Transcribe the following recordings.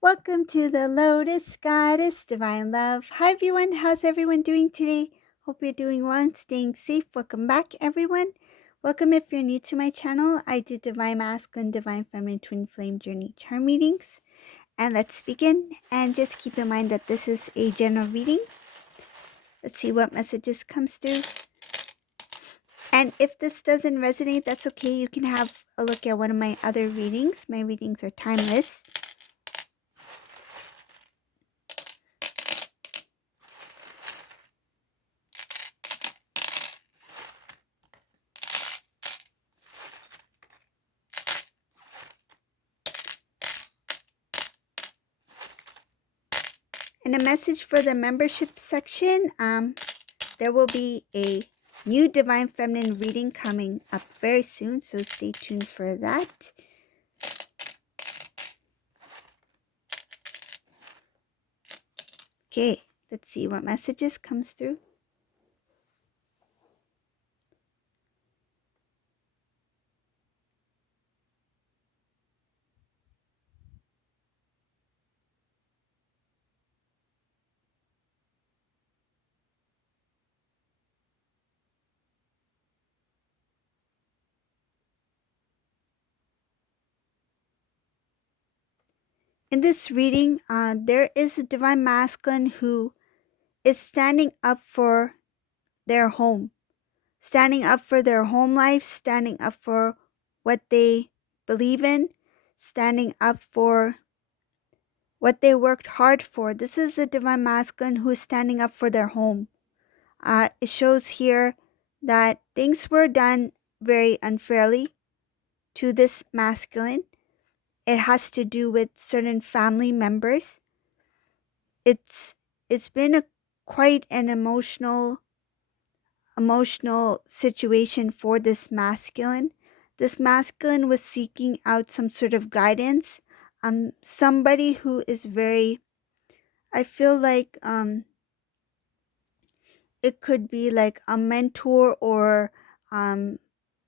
Welcome to the Lotus Goddess Divine Love. Hi everyone, how's everyone doing today? Hope you're doing well and staying safe. Welcome back everyone. Welcome if you're new to my channel. I do Divine Masculine, Divine Feminine, Twin Flame Journey Charm readings. And let's begin. And just keep in mind that this is a general reading. Let's see what messages comes through. And if this doesn't resonate, that's okay. You can have a look at one of my other readings. My readings are timeless. And a message for the membership section, there will be a new Divine Feminine reading coming up very soon, so stay tuned for that. Okay, let's see what messages comes through. In this reading, there is a Divine Masculine who is standing up for their home, standing up for their home life, standing up for what they believe in, standing up for what they worked hard for. This is a Divine Masculine who is standing up for their home. It shows here that things were done very unfairly to this masculine. It has to do with certain family members. It's been quite an emotional situation for this masculine. This masculine was seeking out some sort of guidance. Somebody who is very, I feel like it could be like a mentor or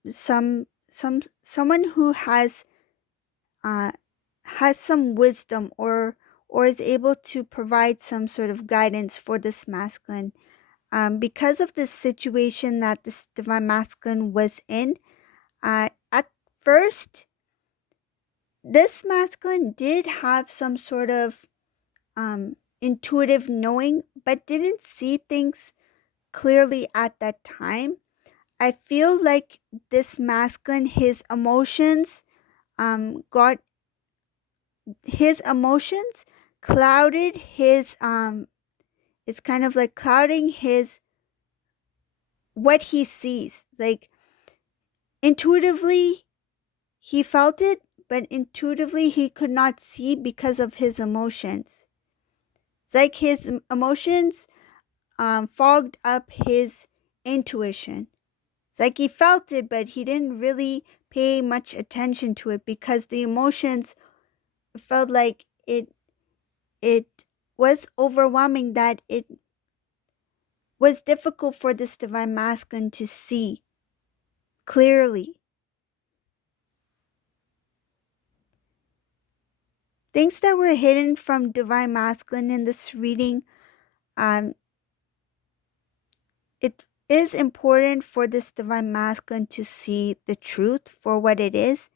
someone who has some wisdom or is able to provide some sort of guidance for this masculine. Because of this situation that this Divine Masculine was in, at first, this masculine did have some sort of intuitive knowing, but didn't see things clearly at that time. I feel like this masculine, his emotions clouded his it's kind of like clouding his what he sees. Like intuitively he felt it, but intuitively he could not see because of his emotions. It's like his emotions fogged up his intuition. It's like he felt it, but he didn't really pay much attention to it because the emotions felt like it was overwhelming, that it was difficult for this Divine Masculine to see clearly. Things that were hidden from Divine Masculine in this reading, it is important for this Divine Masculine to see the truth for what it is.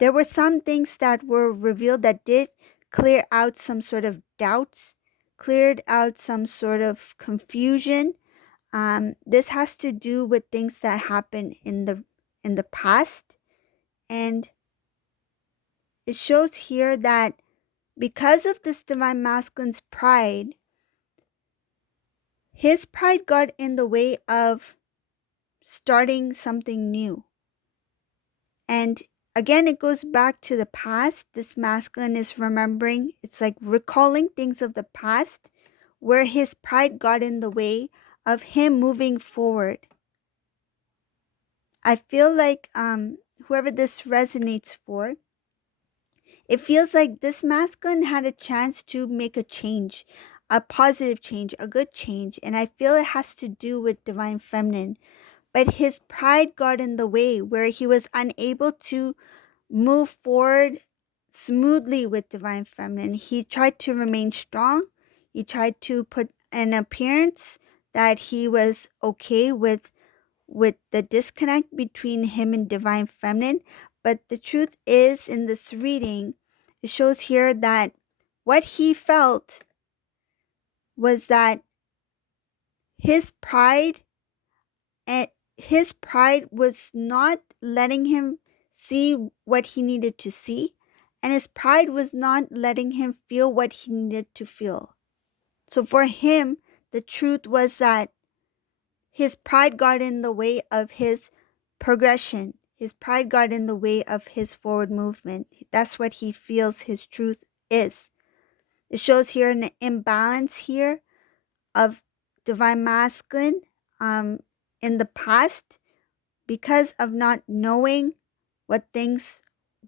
There were some things that were revealed that did clear out some sort of doubts, cleared out some sort of confusion. This has to do with things that happened in the past, and it shows here that because of this Divine Masculine's pride, his pride got in the way of starting something new. And again, it goes back to the past. This masculine is remembering, it's like recalling things of the past where his pride got in the way of him moving forward. I feel like whoever this resonates for, it feels like this masculine had a chance to make a change, a positive change, a good change. And I feel it has to do with Divine Feminine. But his pride got in the way where he was unable to move forward smoothly with divine feminine. He tried to remain strong. He tried to put an appearance that he was okay with the disconnect between him and divine feminine. But the truth is, in this reading, it shows here that what he felt was that his pride and his pride was not letting him see what he needed to see, and his pride was not letting him feel what he needed to feel. So for him, the truth was that his pride got in the way of his progression. His pride got in the way of his forward movement. That's what he feels his truth is. It shows here an imbalance here of divine masculine in the past because of not knowing what things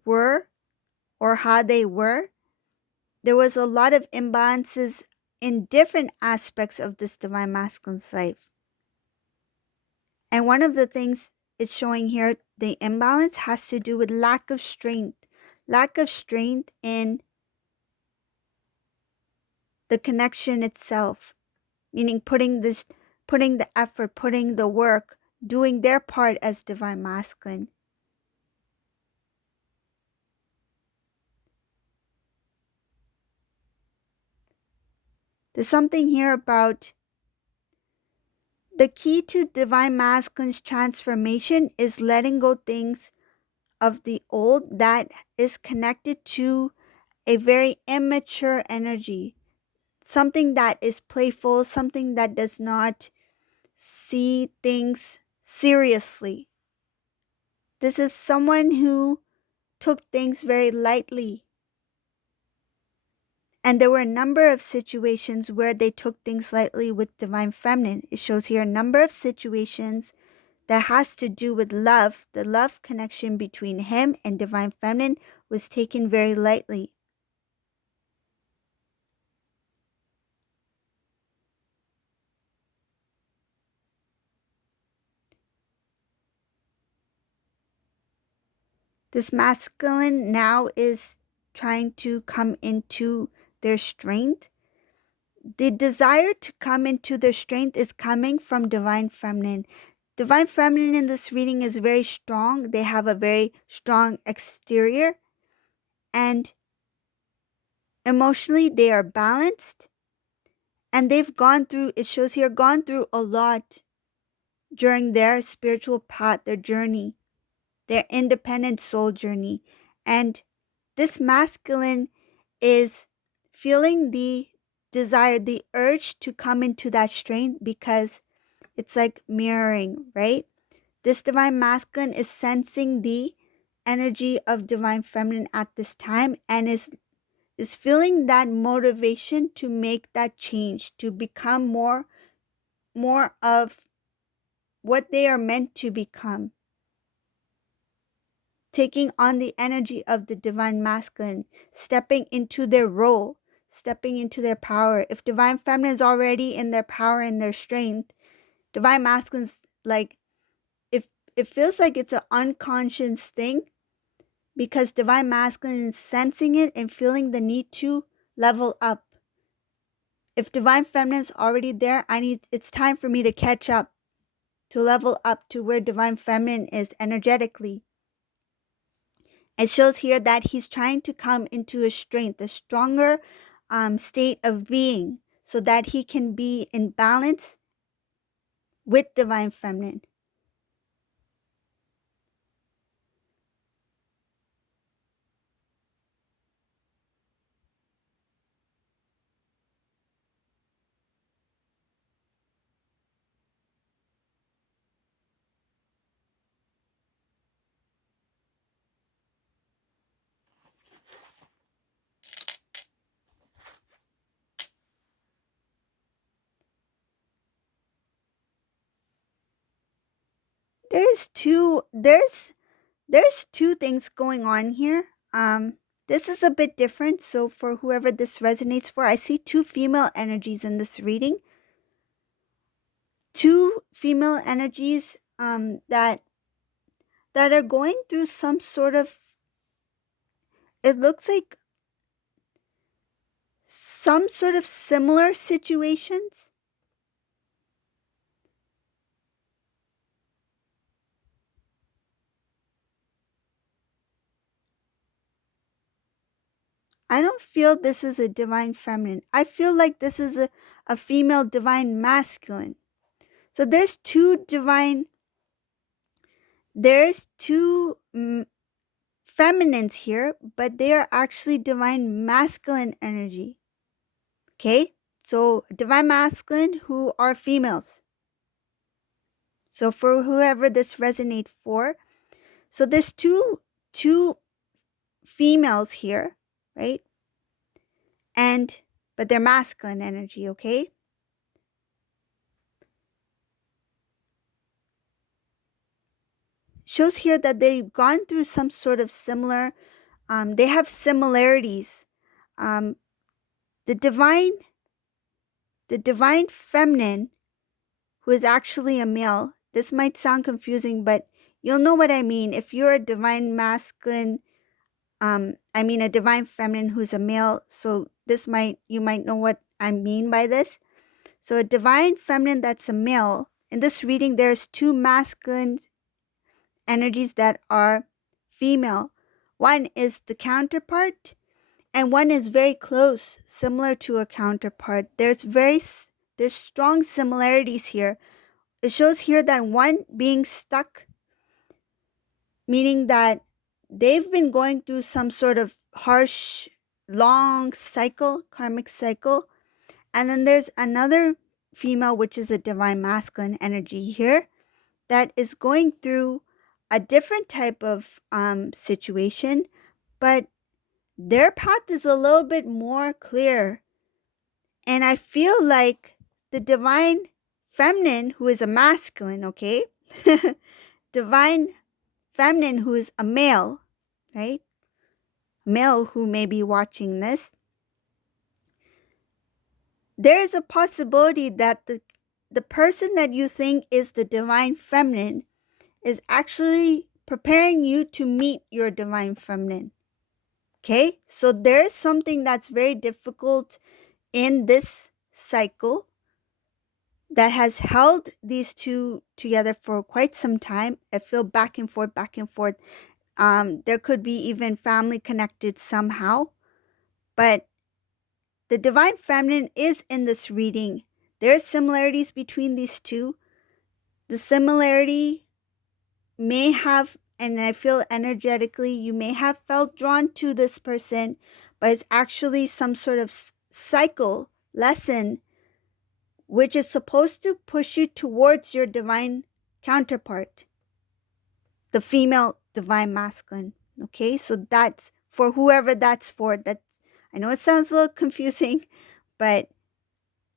were or how they were. There was a lot of imbalances in different aspects of this divine masculine's life. And one of the things it's showing here, the imbalance has to do with lack of strength in the connection itself, meaning putting the effort, putting the work, doing their part as divine masculine. There's something here about the key to divine masculine's transformation is letting go things of the old that is connected to a very immature energy, something that is playful, something that does not see things seriously. This is someone who took things very lightly. And there were a number of situations where they took things lightly with divine feminine. It shows here a number of situations that has to do with love. The love connection between him and divine feminine was taken very lightly. This masculine now is trying to come into their strength. The desire to come into their strength is coming from divine feminine. Divine feminine in this reading is very strong. They have a very strong exterior, and emotionally they are balanced, and they've gone through, it shows here, gone through a lot during their spiritual path, their journey, their independent soul journey. And this masculine is feeling the desire, the urge to come into that strength because it's like mirroring, right? This divine masculine is sensing the energy of divine feminine at this time and is feeling that motivation to make that change, to become more of what they are meant to become. Taking on the energy of the divine masculine, stepping into their role, stepping into their power. If divine feminine is already in their power and their strength, divine masculine's like, if it feels like it's an unconscious thing because divine masculine is sensing it and feeling the need to level up. If divine feminine is already there, it's time for me to catch up, to level up to where divine feminine is energetically. It shows here that he's trying to come into a strength, a stronger state of being, so that he can be in balance with divine feminine. There's two things going on here. This is a bit different, so for whoever this resonates for, I see two female energies in this reading. Two female energies that are going through some sort of, it looks like some sort of similar situations. I don't feel this is a divine feminine. I feel like this is a female divine masculine. So there's two feminines here, but they are actually divine masculine energy. Okay? So divine masculine who are females. So for whoever this resonates for, so there's two females here, right? And but they're masculine energy, okay? Shows here that they've gone through some sort of similar, they have similarities. Um, the divine feminine, who is actually a male. This might sound confusing, but you'll know what I mean. If you're a divine masculine, a divine feminine who's a male, so you might know what I mean by this. So a divine feminine that's a male, in this reading, there's two masculine energies that are female. One is the counterpart, and one is very close, similar to a counterpart. There's strong similarities here. It shows here that one being stuck, meaning that they've been going through some sort of harsh, long cycle, karmic cycle. And then there's another female, which is a divine masculine energy here, that is going through a different type of situation, but their path is a little bit more clear. And I feel like the divine feminine, who is a masculine, okay? Divine feminine, who is a male, right? Male who may be watching this. There is a possibility that the person that you think is the divine feminine is actually preparing you to meet your divine feminine. Okay? So there is something that's very difficult in this cycle that has held these two together for quite some time. I feel back and forth, back and forth. There could be even family connected somehow. But the divine feminine is in this reading. There are similarities between these two. The similarity may have, and I feel energetically, you may have felt drawn to this person, but it's actually some sort of cycle lesson which is supposed to push you towards your divine counterpart, the female divine masculine. Okay, so that's for whoever that's for. That's, I know it sounds a little confusing, but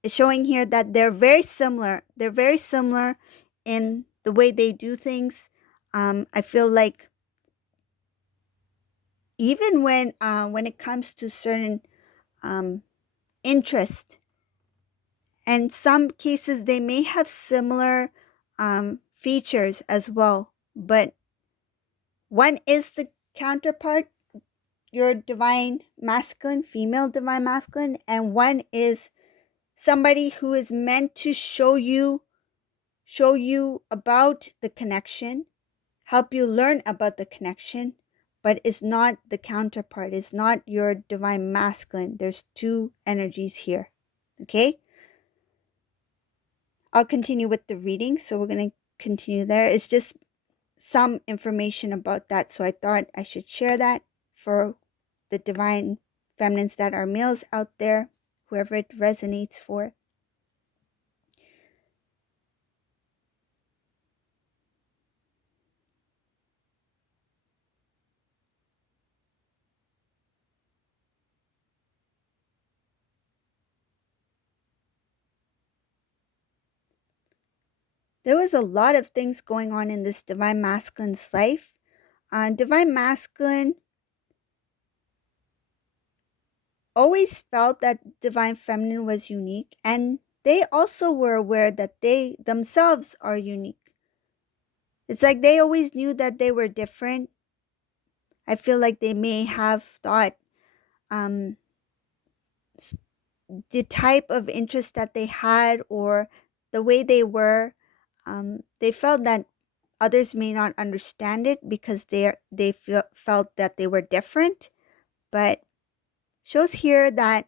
it's showing here that they're very similar. They're very similar in the way they do things. I feel like even when it comes to certain interest, and some cases they may have similar features as well, but one is the counterpart, your divine masculine, female divine masculine, and one is somebody who is meant to show you about the connection, help you learn about the connection, but is not the counterpart, is not your divine masculine. There's two energies here. Okay? I'll continue with the reading, so we're going to continue there. It's just some information about that, so I thought I should share that for the divine feminines that are males out there, whoever it resonates for. There was a lot of things going on in this divine masculine's life. Divine masculine always felt that divine feminine was unique, and they also were aware that they themselves are unique. It's like they always knew that they were different. I feel like they may have thought um, the type of interest that they had or the way they were, they felt that others may not understand it because felt that they were different. But shows here that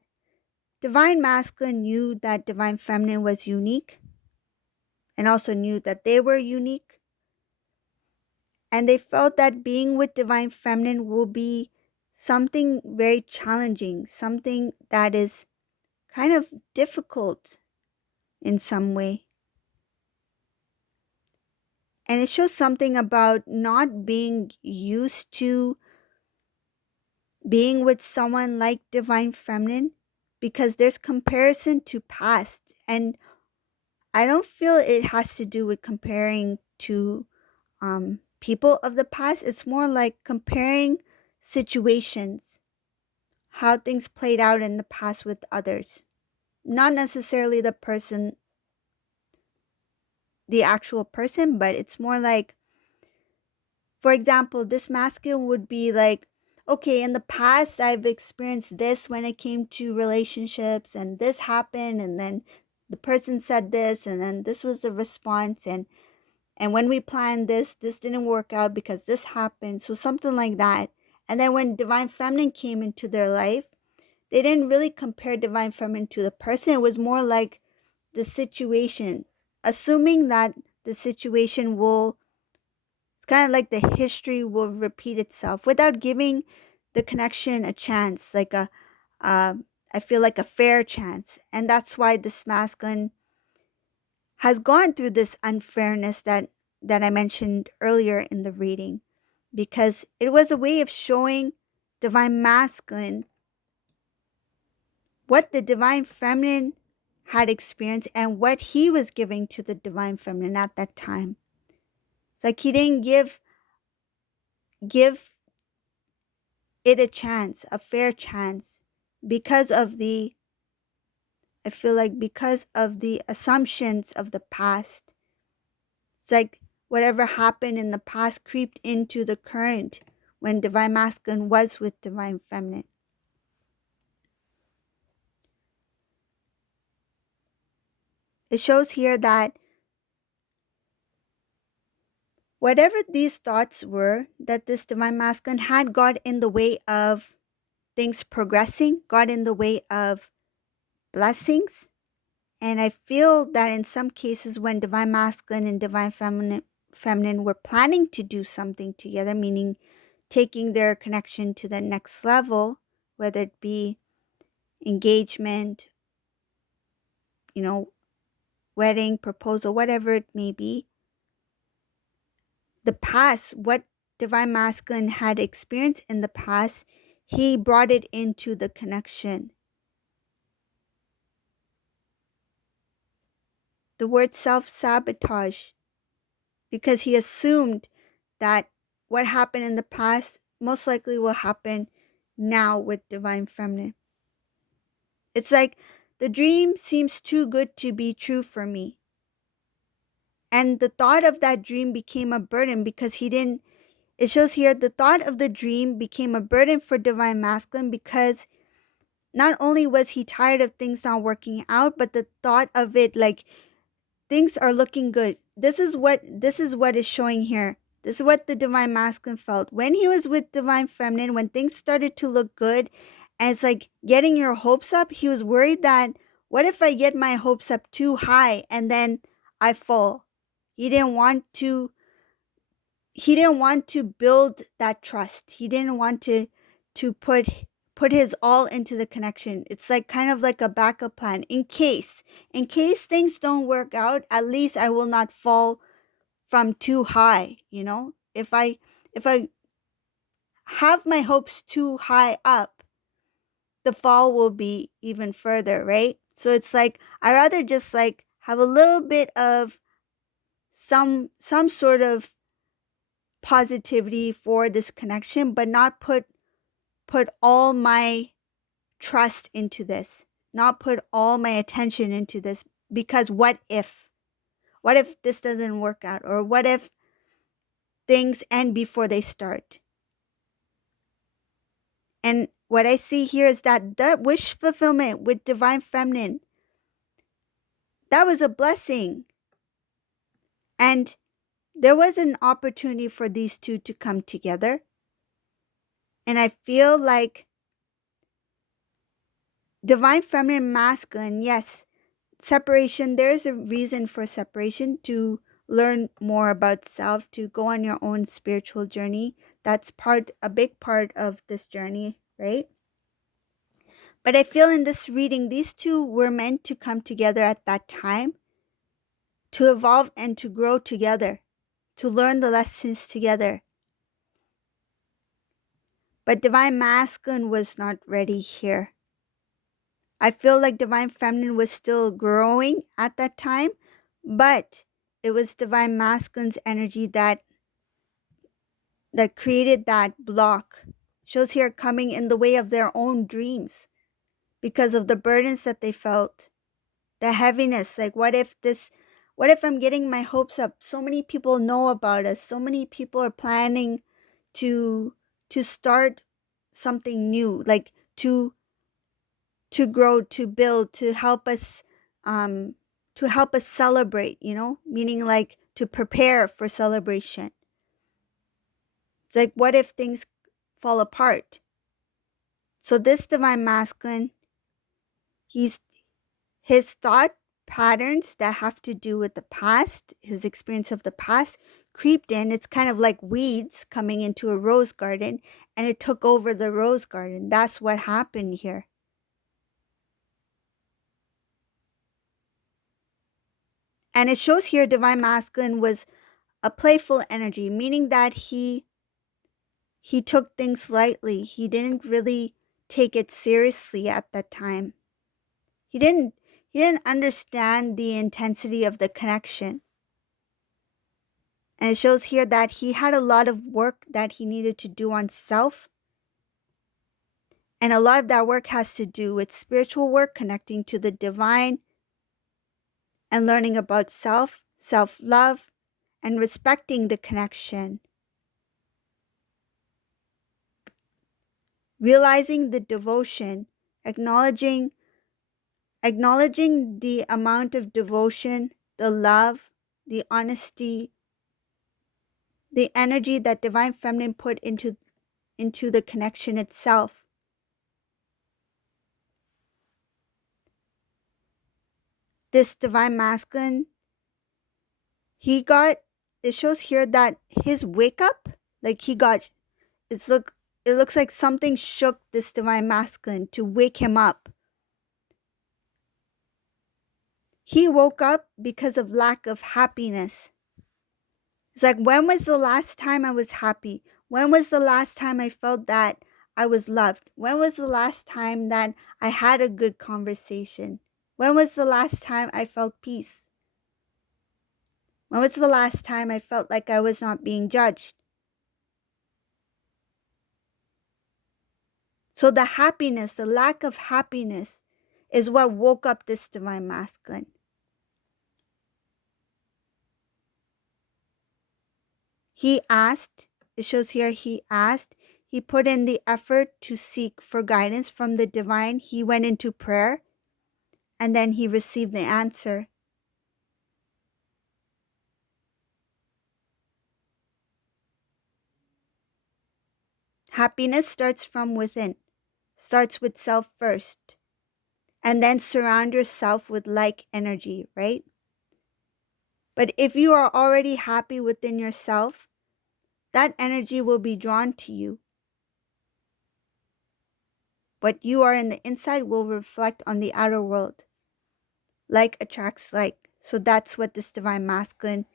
divine masculine knew that divine feminine was unique and also knew that they were unique. And they felt that being with divine feminine will be something very challenging, something that is kind of difficult in some way. And it shows something about not being used to being with someone like divine feminine because there's comparison to past. And I don't feel it has to do with comparing to people of the past. It's more like comparing situations, how things played out in the past with others. Not necessarily the person, the actual person, but it's more like, for example, this masculine would be like, okay, in the past, I've experienced this when it came to relationships, and this happened, and then the person said this, and then this was the response, and when we planned this didn't work out because this happened. So something like that. And then when divine feminine came into their life, they didn't really compare divine feminine to the person. It was more like the situation, assuming that the situation will, it's kind of like the history will repeat itself without giving the connection a chance, like uh, I feel like a fair chance. And that's why this masculine has gone through this unfairness that I mentioned earlier in the reading, because it was a way of showing divine masculine what the divine feminine had experienced and what he was giving to the divine feminine at that time. It's like he didn't give it a chance, a fair chance, because of the, I feel like because of the assumptions of the past. It's like whatever happened in the past creeped into the current when divine masculine was with divine feminine. It shows here that whatever these thoughts were that this divine masculine had got in the way of things progressing, got in the way of blessings. And I feel that in some cases when divine masculine and divine feminine were planning to do something together, meaning taking their connection to the next level, whether it be engagement, wedding, proposal, whatever it may be, the past, what divine masculine had experienced in the past, he brought it into the connection. The word self-sabotage, because he assumed that what happened in the past most likely will happen now with divine feminine. It's like the dream seems too good to be true for me. And the thought of that dream became a burden because he didn't, it shows here the thought of the dream became a burden for divine masculine because not only was he tired of things not working out, but the thought of it, like, things are looking good. This is what is showing here. This is what the divine masculine felt when he was with divine feminine, when things started to look good, and it's like getting your hopes up. He was worried that what if I get my hopes up too high and then I fall? He didn't want to he didn't want to build that trust. He didn't want to put his all into the connection. It's like kind of like a backup plan in case things don't work out, at least I will not fall from too high. If I have my hopes too high up, the fall will be even further, right? So it's like I rather just like have a little bit of some sort of positivity for this connection, but not put all my trust into this, not put all my attention into this, because what if this doesn't work out, or what if things end before they start? And what I see here is that the wish fulfillment with divine feminine, that was a blessing. And there was an opportunity for these two to come together. And I feel like divine feminine masculine, yes, separation, there is a reason for separation, to learn more about self, to go on your own spiritual journey. That's a big part of this journey, right? But I feel in this reading, these two were meant to come together at that time, to evolve and to grow together, to learn the lessons together. But divine masculine was not ready here. I feel like divine feminine was still growing at that time, but it was divine masculine's energy that created that block. Shows here coming in the way of their own dreams because of the burdens that they felt, the heaviness. Like, what if I'm getting my hopes up? So many people know about us. So many people are planning to start something new, like to grow, to build, to help us celebrate, meaning like to prepare for celebration. It's like, what if things fall apart? So this divine masculine, his thought patterns that have to do with the past, his experience of the past, creeped in. It's kind of like weeds coming into a rose garden, and it took over the rose garden. That's what happened here. And it shows here divine masculine was a playful energy, meaning that he took things lightly. He didn't really take it seriously at that time. He didn't understand the intensity of the connection. And it shows here that he had a lot of work that he needed to do on self. And a lot of that work has to do with spiritual work, connecting to the divine, and learning about self-love, and respecting the connection. Realizing the devotion, acknowledging the amount of devotion, the love, the honesty, the energy that divine feminine put into the connection itself. This divine masculine, it shows here that his wake up, like it looks like something shook this divine masculine to wake him up. He woke up because of lack of happiness. It's like, when was the last time I was happy? When was the last time I felt that I was loved? When was the last time that I had a good conversation? When was the last time I felt peace? When was the last time I felt like I was not being judged? So the happiness, the lack of happiness, is what woke up this divine masculine. He asked, it shows here he asked, he put in the effort to seek for guidance from the divine. He went into prayer, and then he received the answer. Happiness starts from within, starts with self first, and then surround yourself with like energy, right? But if you are already happy within yourself, that energy will be drawn to you. What you are in the inside will reflect on the outer world. Like attracts like. So that's what this divine masculine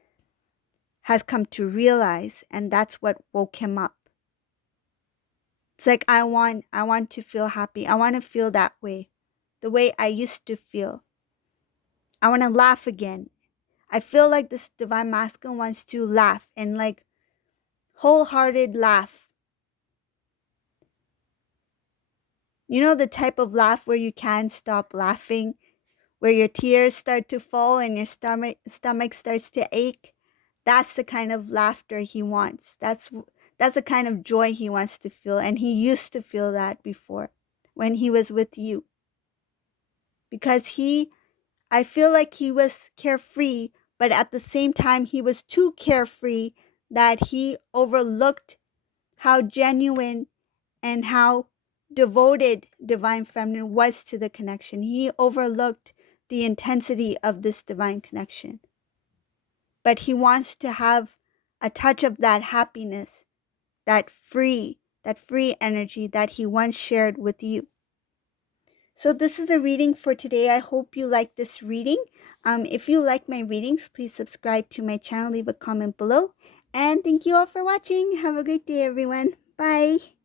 has come to realize, and that's what woke him up. It's like, I want to feel happy. I want to feel that way, the way I used to feel. I want to laugh again. I feel like this divine masculine wants to laugh, and like wholehearted laugh. You know, the type of laugh where you can't stop laughing, where your tears start to fall and your stomach starts to ache. That's the kind of laughter he wants. That's That's the kind of joy he wants to feel. And he used to feel that before when he was with you. Because I feel like he was carefree, but at the same time, he was too carefree that he overlooked how genuine and how devoted Divine Feminine was to the connection. He overlooked the intensity of this divine connection. But he wants to have a touch of that happiness, that free energy that he once shared with you. So this is the reading for today. I hope you like this reading. If you like my readings, please subscribe to my channel, leave a comment below. And thank you all for watching. Have a great day, everyone. Bye.